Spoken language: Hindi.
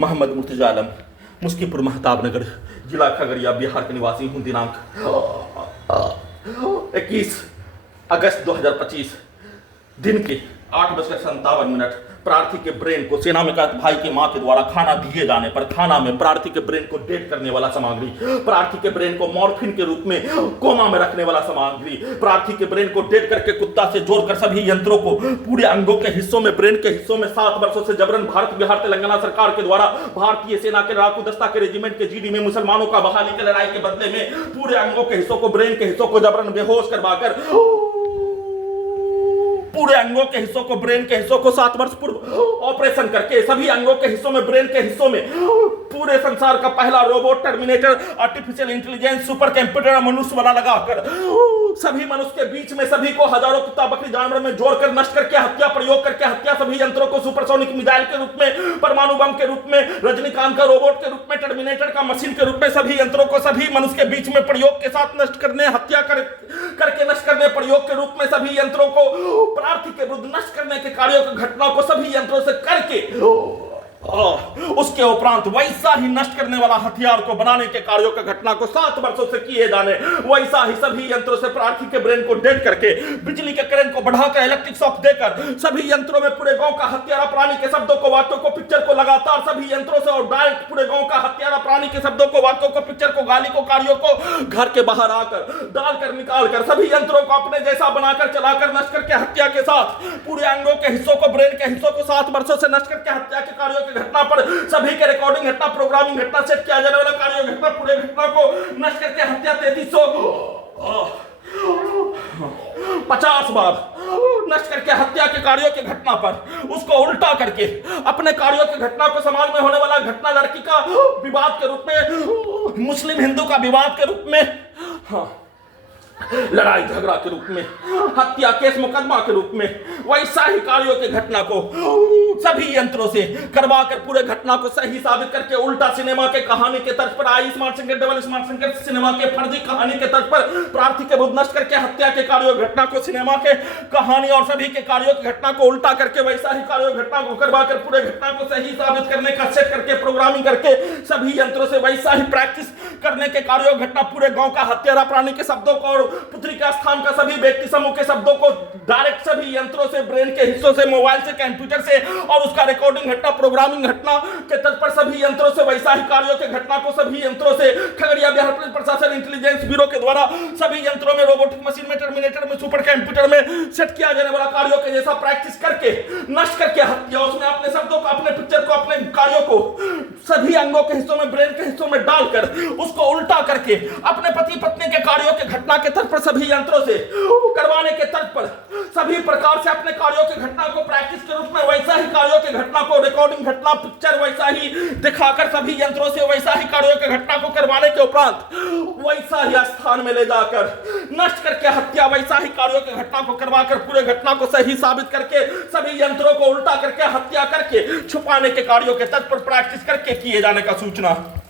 मोहम्मद मुर्तजा आलम, मुस्कीपुर महताब नगर, जिला खगड़िया, बिहार के निवासी हूँ। दिनांक 21 अगस्त 2025 दिन के 8:57 प्रार्थी के ब्रेन को सेना में कैद भाई की मां के द्वारा खाना दिए जाने पर खाना में प्रार्थी के ब्रेन को डेड करने वाला सामग्री, प्रार्थी के ब्रेन को मॉर्फिन के रूप में कोमा में रखने वाला सामग्री, प्रार्थी के ब्रेन को डेड करके कुत्ता से जोड़कर सभी यंत्रों को पूरे अंगों के हिस्सों में, ब्रेन के हिस्सों में 7 वर्षों से जबरन भारत बिहार तेलंगाना सरकार के द्वारा भारतीय सेना के लड़ाकू दस्ता के रेजिमेंट के जीडी में मुसलमानों का बहाली की लड़ाई के बदले में पूरे अंगों के हिस्सों को, ब्रेन के हिस्सों को जबरन बेहोश करवाकर, पूरे अंगों के हिस्सों को, ब्रेन के हिस्सों को 7 वर्ष पूर्व ऑपरेशन करके सभी अंगों के हिस्सों में, ब्रेन के हिस्सों में पूरे संसार का पहला robot, terminator, artificial intelligence, super computer मनुष्य वाला लगाकर सभी मनुष्य के बीच में सभी को हजारों कुत्ता बकरी जानवर में जोड़कर नष्ट करके हत्या, प्रयोग करके हत्या, सभी यंत्रों को सुपरसोनिक मिसाइल के रूप में, परमाणु बम के रूप में, रजनीकांत का रोबोट के रूप में, टर्मिनेटर का मशीन के रूप में सभी यंत्रों को सभी मनुष्य के बीच में प्रयोग के साथ नष्ट करने, हत्या करके नष्ट करने, प्रयोग के रूप में सभी यंत्रों को प्रार्थी के विरुद्ध नष्ट करने के कार्यों की घटना को सभी यंत्रों से करके उसके उपरांत वैसा ही नष्ट करने वाला हथियार को बनाने के कार्यों की घटना को 7 वर्षों से किए जाने, वैसा ही सभी यंत्रों से प्रार्थी के ब्रेन को डेड करके बिजली के करंट को बढ़ाकर इलेक्ट्रिक शॉक देकर सभी यंत्रों में पूरे गांव का हत्यारा प्राणी के शब्दों को, वाक्यों को, पिक्चर को लगातार सभी यंत्रों से और डायरेक्ट पूरे गांव का हत्यारा प्राणी के शब्दों को, वाक्यों को, पिक्चर को, गाली को, कार्यों को घर के बाहर आकर डालकर निकालकर सभी यंत्रों को अपने जैसा बनाकर चलाकर नष्ट करके हत्या के साथ पूरे अंगों के हिस्सों को, ब्रेन के हिस्सों को 7 वर्षों से नष्ट करके हत्या के कार्यों की घटना पर सभी के रिकॉर्डिंग घटना, प्रोग्रामिंग घटना, सेट किया जाने वाला कार्य घटना, पूरे घटना को नष्ट करके हत्या 3350 बार नष्ट करके हत्या के कार्यों की घटना पर उसको उल्टा करके अपने कार्यों की घटना को, समाज में होने वाला घटना, लड़की का विवाद के रूप में, मुस्लिम हिंदू का विवाद के रूप में, लड़ाई झगड़ा के रूप में, हत्या केस मुकदमा के रूप में, वैसा ही कार्यों की घटना को सभी यंत्रों से करवाकर पूरे घटना को सही साबित करके उल्टा सिनेमा के कहानी के तर्ज पर, आई स्मार्ट संकेत, डबल स्मार्ट संकेत सिनेमा के फर्जी कहानी के तर्ज पर प्रार्थी के विरुद्ध नष्ट करके हत्या के कार्यों घटना को सिनेमा के कहानी और सभी के कार्यों की घटना को उल्टा करके वैसा ही कार्यों घटना को करवाकर पूरे घटना को सही साबित करने का सेट करके, प्रोग्रामिंग करके सभी यंत्रों से वैसा ही प्रैक्टिस करने के कार्यों घटना, पूरे गांव का हत्यारा प्राणी के शब्दों को और पुत्री का स्थान का सभी व्यक्ति समूह के शब्दों को डायरेक्ट सभी यंत्रों से, ब्रेन के हिस्सों से, मोबाइल से, कंप्यूटर से और उसका रिकॉर्डिंग घटना, प्रोग्रामिंग घटना के तर्ज पर सभी यंत्रों से वैसा ही कार्यों के घटना को सभी यंत्रों से खगड़िया बिहार पुलिस प्रशासन इंटेलिजेंस ब्यूरो के द्वारा सभी यंत्रों में, रोबोटिक मशीन में, टर्मिनेटर में, सुपर कंप्यूटर में सेट किया जाने वाला कार्यों के जैसा प्रैक्टिस करके नष्ट करके हत्या, उसमें अपने शब्दों को, अपने पिक्चर को, अपने कार्यों को सभी अंगों के हिस्सों में, ब्रेन के हिस्सों में डालकर उसको उल्टा करके अपने पति पत्नी के कार्यों के घटना के तर्ज पर सभी यंत्रों से करवाने के तर्ज पर सभी प्रकार से अपने कार्यों की घटना को प्रैक्टिस के रूप में वैसा ही कार्यों की घटना को, रिकॉर्डिंग घटना, पिक्चर वैसा ही दिखाकर सभी यंत्रों से वैसा ही कार्यों की घटना को करवाने के उपरांत वैसा ही स्थान में ले जाकर नष्ट करके हत्या, वैसा ही कार्यों की घटना को करवाकर पूरे घटना को सही साबित करके सभी यंत्रों को उल्टा करके हत्या करके छुपाने के कार्यों के तर्ज पर प्रैक्टिस करके किए जाने का सूचना।